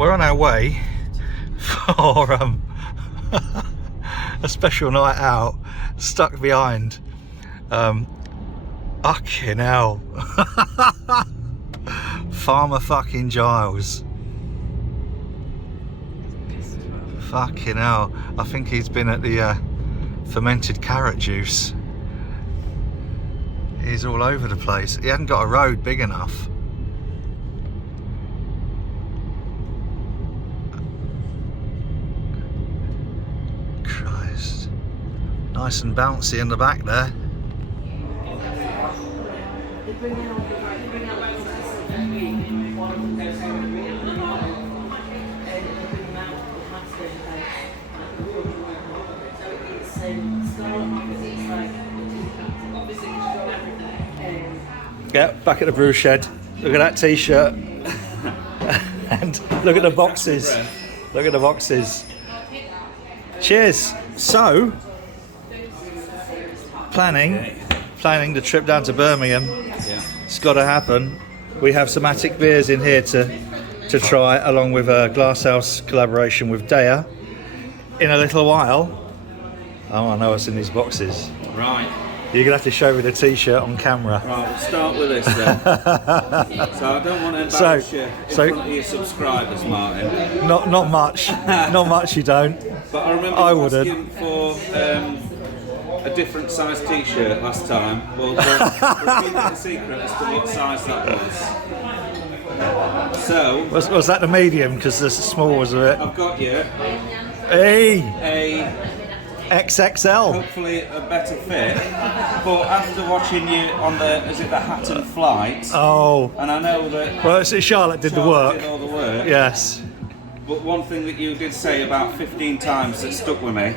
we're on our way for a special night out, stuck behind. Fucking hell. Farmer fucking Giles. Fucking hell. I think he's been at the fermented carrot juice. He's all over the place. He hadn't got a road big enough. Christ. Nice and bouncy in the back there. Yeah, back at the brew shed. Look at that t-shirt. And look at the boxes. Look at the boxes. Cheers. So, planning the trip down to Birmingham. Yeah. It's got to happen. We have some attic beers in here to try, along with a Glasshouse collaboration with Dea. In a little while. Oh, I know what's in these boxes. Right. You're going to have to show me the t-shirt on camera. Right, we'll start with this then. So I don't want to embarrass you in front of your subscribers, Martin. Not much. Not much you don't. But I remember asking for a different size t-shirt last time. We'll keep it a secret as to what size that was. So... Was that the medium? Because the small was a bit... I've got you a XXL. Hopefully a better fit. But after watching you on the Hatton flight, and I know that... Well, Charlotte did the work. Did all the work. Yes. But one thing that you did say about 15 times that stuck with me.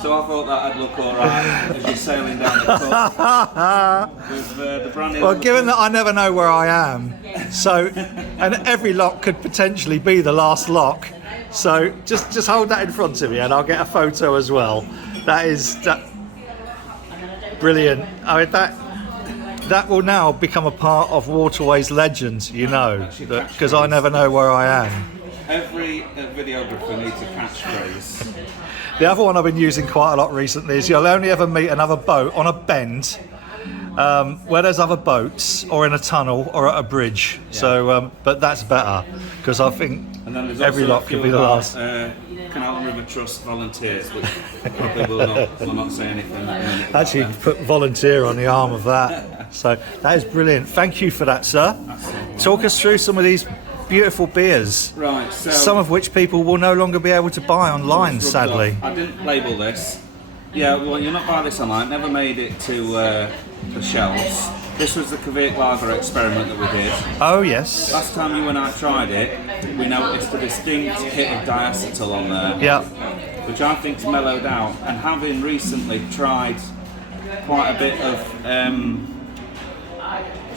So I thought that'd look alright as you're sailing down the cup with the brand new... Well, given that I never know where I am, so, and every lock could potentially be the last lock, so just hold that in front of me and I'll get a photo as well. That is brilliant. I mean, that will now become a part of Waterways legend, you know, because I never know where I am. Every videographer needs a catchphrase. The other one I've been using quite a lot recently is you'll only ever meet another boat on a bend where there's other boats, or in a tunnel, or at a bridge. Yeah. So, but that's better, because I think every lot could be the last. Canal River Trust volunteers, which probably will not say anything. Actually, put volunteer on the arm of that. So that is brilliant. Thank you for that, sir. Talk us through some of these beautiful beers. Right. So some of which people will no longer be able to buy online, sadly. I didn't label this. Yeah, well, you'll not buy this online. Never made it to the shelves. This was the Kveik Lager experiment that we did. Oh, yes. Last time you and I tried it, we noticed a distinct hit of diacetyl on there. Yeah. Which I think's mellowed out. And having recently tried quite a bit of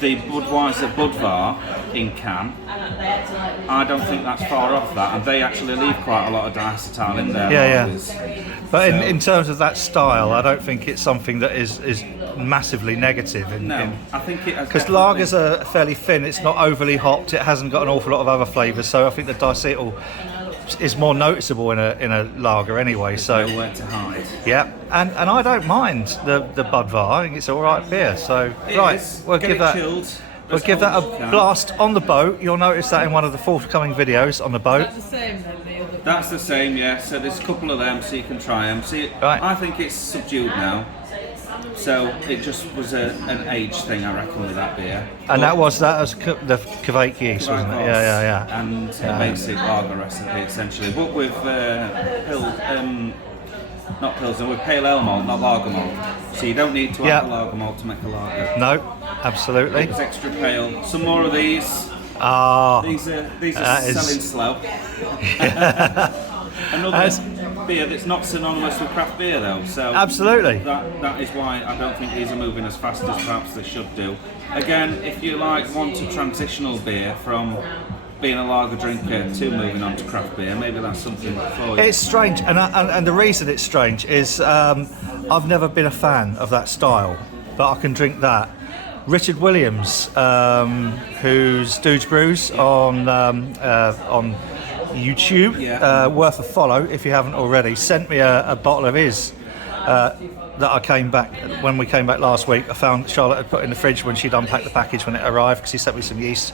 the Budweiser Budvar in can, I don't think that's far off that, and they actually leave quite a lot of diacetyl in there. Yeah. But so, in terms of that style, I don't think it's something that is massively negative. I think it has, because lagers are fairly thin, it's not overly hopped, it hasn't got an awful lot of other flavours, so I think the diacetyl is more noticeable in a lager anyway. There's so nowhere to hide. Yeah, and I don't mind the Budvar. I think it's all right beer. So we'll give that a blast on the boat. You'll notice that in one of the forthcoming videos on the boat. That's the same then, the other. That's the same, yeah. So there's a couple of them, so you can try them. See, I think it's subdued now. So it just was an age thing, I reckon, with that beer. And that was the Kveik yeast, wasn't it? Yeah. And a basic lager recipe, essentially, but with not Pilsner, with pale ale malt, not lager malt. So you don't need to add a lager malt to make a lager. No, absolutely. It's extra pale. Some more of these. These are selling slow. Another beer that's not synonymous with craft beer, though. So absolutely. That is why I don't think these are moving as fast as perhaps they should do. Again, if you want a transitional beer from being a lager drinker to moving on to craft beer, maybe that's something for you. It's strange, and the reason it's strange is I've never been a fan of that style, but I can drink that. Richard Williams, who's Dudes Brews on YouTube, worth a follow if you haven't already, sent me a bottle of his that I came back, when we came back last week, I found Charlotte had put in the fridge when she'd unpacked the package when it arrived, because he sent me some yeast,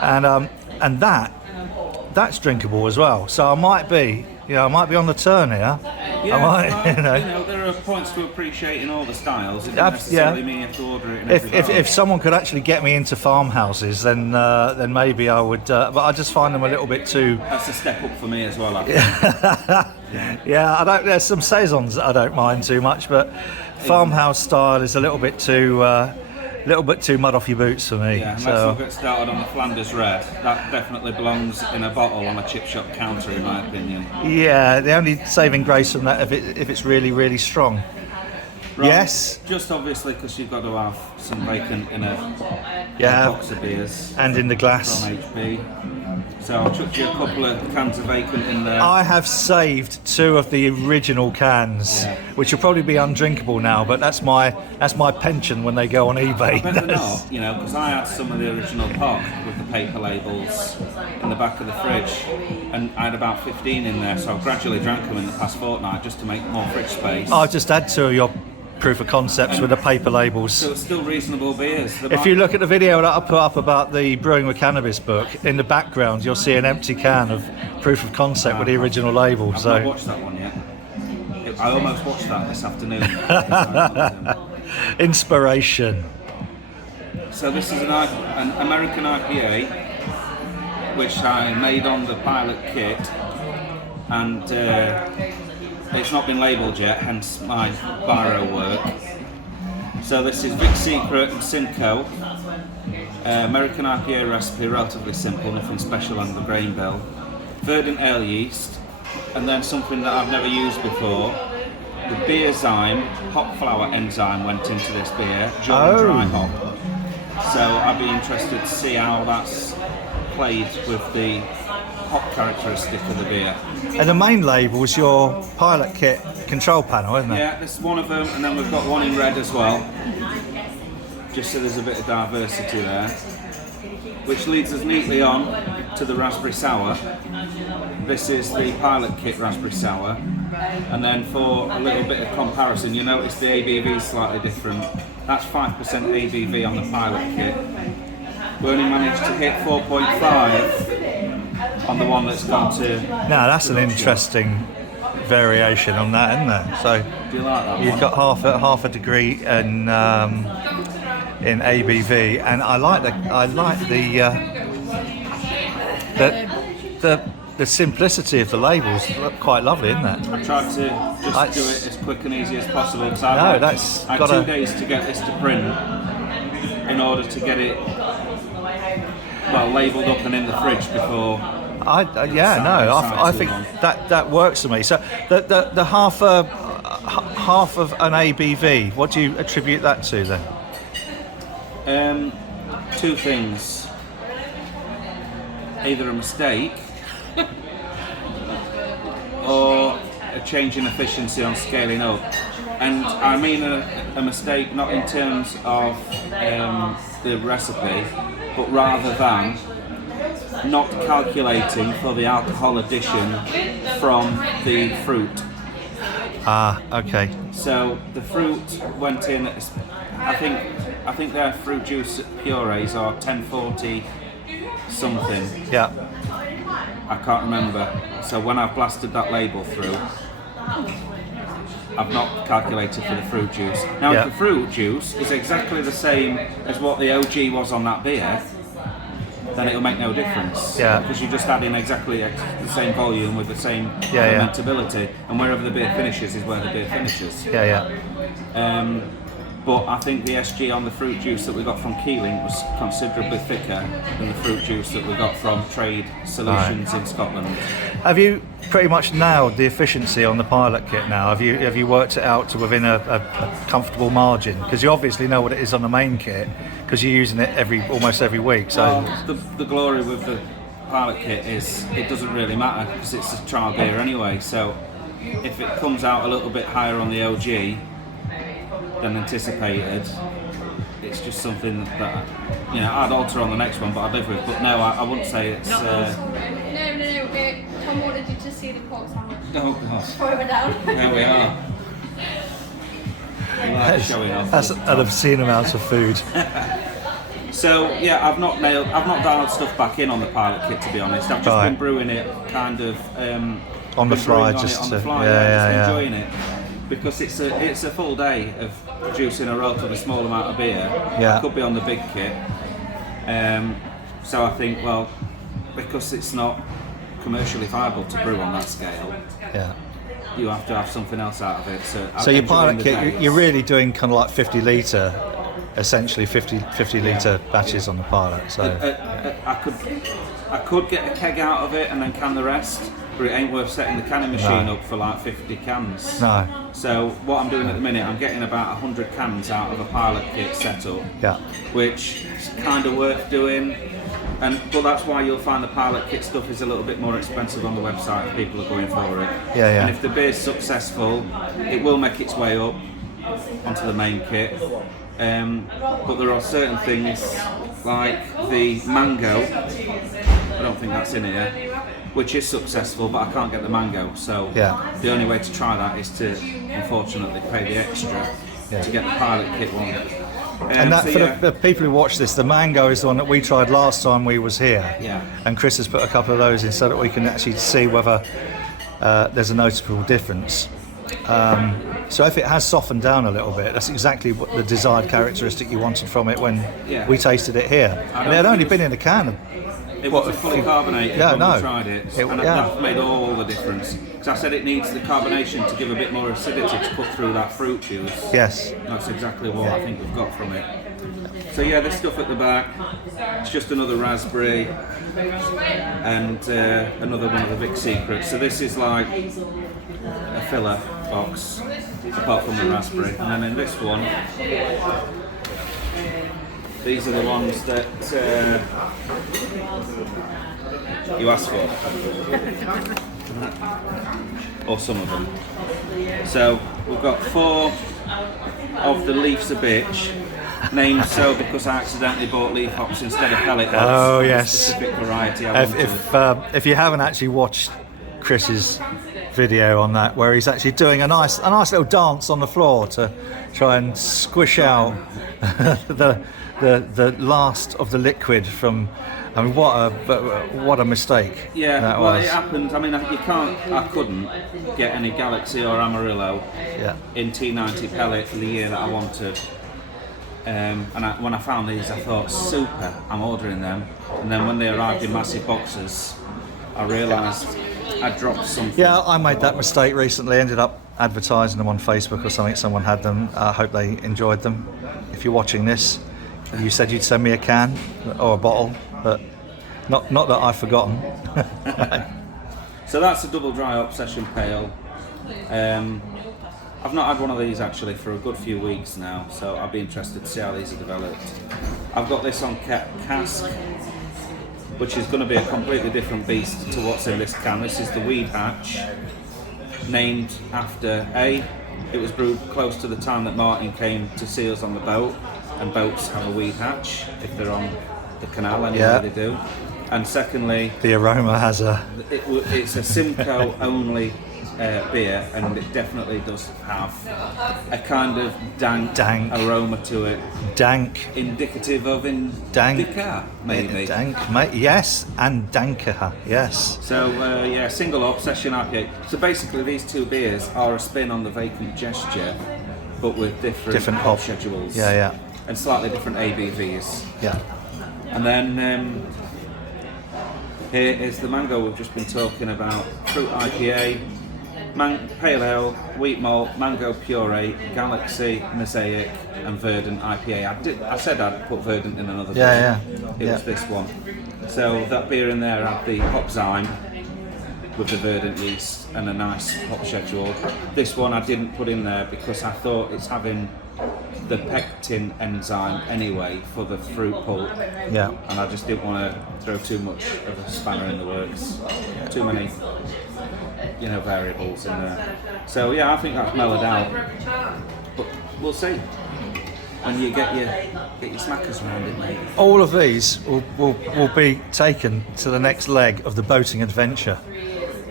and that's drinkable as well. So I might be on the turn here. Yeah, I might, there are points to appreciate in all the styles. It doesn't necessarily mean you have to order it in every if someone could actually get me into farmhouses, then maybe I would. But I just find them a little bit too. That's a step up for me as well, I think. Yeah, I don't. There's some saisons that I don't mind too much, but farmhouse style is a little bit too mud off your boots for me. Yeah, let's not get started on the Flanders Red. That definitely belongs in a bottle on a chip shop counter, in my opinion. Yeah, the only saving grace from that if it's really, really strong. Right. Yes. Just obviously because you've got to have some bacon in a box of beers. And in the glass. From HB. So I'll chuck you a couple of cans of bacon in there. I have saved 2 of the original cans, which will probably be undrinkable now, but that's my pension when they go on eBay. I bet they're not, because I had some of the original POC with the paper labels in the back of the fridge, and I had about 15 in there, so I've gradually drank them in the past fortnight just to make more fridge space. I'll just add 2 of your proof of concepts with the paper labels. So it's still reasonable beers. If you look at the video that I put up about the Brewing with Cannabis book, in the background you'll see an empty can of proof of concept with the original label. I've not watched that one yet. I almost watched that this afternoon. Inspiration. So this is an American IPA, which I made on the pilot kit, and it's not been labelled yet, hence my biro work. So this is Vic Secret and Simcoe. American IPA recipe, relatively simple, nothing special on the grain bill. Verdant ale yeast, and then something that I've never used before. The beer zyme, hop flower enzyme went into this beer during dry hop. So I'd be interested to see how that's played with the hop characteristic of the beer. And the main label is your pilot kit control panel, isn't it? Yeah, this is one of them, and then we've got one in red as well, just so there's a bit of diversity there. Which leads us neatly on to the raspberry sour. This is the pilot kit raspberry sour, and then for a little bit of comparison, you notice the ABV is slightly different. That's 5% ABV on the pilot kit. We only managed to hit 4.5 on the one that's gone to... Now that's an interesting variation on that, isn't there? So do you like that? You've got half a degree in ABV, and I like the simplicity of the labels. Quite lovely, isn't it? I tried to just do it as quick and easy as possible. Because I had 2 days to get this to print in order to get it labelled up and in the fridge before. I think that works for me. So the half of an ABV, what do you attribute that to then? 2 things. Either a mistake or a change in efficiency on scaling up. And I mean a mistake not in terms of the recipe, but rather than not calculating for the alcohol addition from the fruit. Okay. So the fruit went in, I think their fruit juice purees are 1040 something. Yeah. I can't remember. So when I've blasted that label through, I've not calculated for the fruit juice. Now if the fruit juice is exactly the same as what the OG was on that beer, then it'll make no difference. Yeah. Because you're just adding exactly the same volume with the same fermentability, and wherever the beer finishes is where the beer finishes. But I think the SG on the fruit juice that we got from Keeling was considerably thicker than the fruit juice that we got from Trade Solutions in Scotland. Have you pretty much nailed the efficiency on the pilot kit now? Have you worked it out to within a comfortable margin? Because you obviously know what it is on the main kit, because you're using it almost every week. So the glory with the pilot kit is it doesn't really matter because it's a trial beer anyway. So if it comes out a little bit higher on the OG than anticipated, It's just something that I'd alter on the next one, but I'd live with. But no, I wouldn't say it's. No. Tom wanted you to see the pork sandwich. Oh God. Further down. There we are. We like showing off. That's an obscene amount of food. So yeah, I've not dialed stuff back in on the pilot kit, to be honest. I've just been brewing it kind of on the fly, enjoying it, because it's a full day of producing a relatively small amount of beer. Yeah. I could be on the big kit, so I think, well, because it's not commercially viable to brew on that scale, you have to have something else out of it. So your pilot kit, you're really doing kind of like 50 litre, essentially 50 litre batches on the pilot. So I could get a keg out of it and then can the rest, but it ain't worth setting the canning machine up for like 50 cans. No. So what I'm doing at the minute, I'm getting about 100 cans out of a pilot kit setup, which is kind of worth doing. But that's why you'll find the pilot kit stuff is a little bit more expensive on the website if people are going for it. And if the beer's successful, it will make its way up onto the main kit. But there are certain things like the mango, I don't think that's in here, which is successful, but I can't get the mango. So the only way to try that is to, unfortunately, pay the extra to get the pilot kit one. And that, for the people who watch this, the mango is the one that we tried last time we was here. And Chris has put a couple of those in so that we can actually see whether there's a noticeable difference. So if it has softened down a little bit, that's exactly what the desired characteristic you wanted from it when we tasted it here. And it had only been in a can. It wasn't fully carbonated when we tried it, and that made all the difference. Because I said it needs the carbonation to give a bit more acidity to cut through that fruit juice. Yes. That's exactly what I think we've got from it. So yeah, this stuff at the back, it's just another raspberry and another one of the big secrets. So this is like a filler box, apart from the raspberry. And then in this one, these are the ones that you asked for, or some of them. So we've got 4 of the Leaf's a Bitch, named so because I accidentally bought leaf hops instead of pellet hops. Oh yes. Specific variety I wanted. If you haven't actually watched Chris's video on that, where he's actually doing a nice little dance on the floor to try and squish out the last of the liquid from. I mean, what a mistake! Yeah, well, it happened. I mean, I couldn't get any Galaxy or Amarillo in T90 pellet for the year that I wanted. And when I found these, I thought, super, I'm ordering them. And then when they arrived in massive boxes, I realised I dropped something. Yeah, I made that mistake recently. Ended up advertising them on Facebook or something. Someone had them. I hope they enjoyed them. If you're watching this, you said you'd send me a can or a bottle, but not that I've forgotten. So that's a double dry up session pale. I've not had one of these actually for a good few weeks now, so I'll be interested to see how these are developed. I've got this on cask, which is going to be a completely different beast to what's in this can. This is the Weed Hatch, named after it was brewed close to the time that Martin came to see us on the boat, and boats have a weed hatch if they're on the canal, anyway they do. And secondly, the aroma has it's a Simcoe only beer, and it definitely does have a kind of dank aroma to it. Dank. Indicative of indica, maybe. Yes, and danker, yes. So single hop session IPA. So basically these 2 beers are a spin on the Vacant Gesture, but with different hop schedules. Yeah. And slightly different ABVs. Yeah. And then here is the mango we've just been talking about. Fruit IPA, pale ale, wheat malt, mango puree, Galaxy, Mosaic, and Verdant IPA. I said I'd put Verdant in another beer. It was this one. So that beer in there had the hop zyme with the Verdant yeast and a nice hop schedule. This one I didn't put in there because I thought it's having the pectin enzyme anyway for the fruit pulp. Yeah. And I just didn't want to throw too much of a spanner in the works. Too many, variables in there. So yeah, I think that's mellowed out. But we'll see. when you get your smackers around it, mate. All of these will be taken to the next leg of the boating adventure.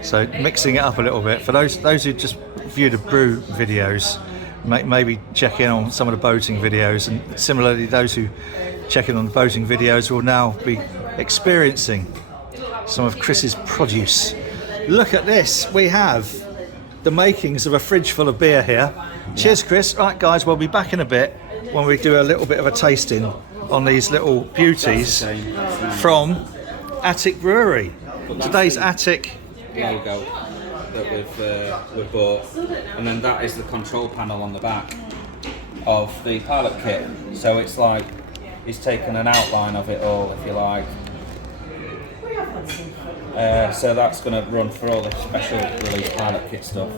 So mixing it up a little bit. For those who just view the brew videos, maybe check in on some of the boating videos, and similarly those who check in on the boating videos will now be experiencing some of Chris's produce. Look at this, we have the makings of a fridge full of beer here. Cheers, Chris. Right guys, we'll be back in a bit when we do a little bit of a tasting on these little beauties from Attic Brewery. Today's Attic logo that we've bought, and then that is the control panel on the back of the pilot kit. So it's like he's taken an outline of it all, if you like. So that's going to run for all the special release pilot kit stuff.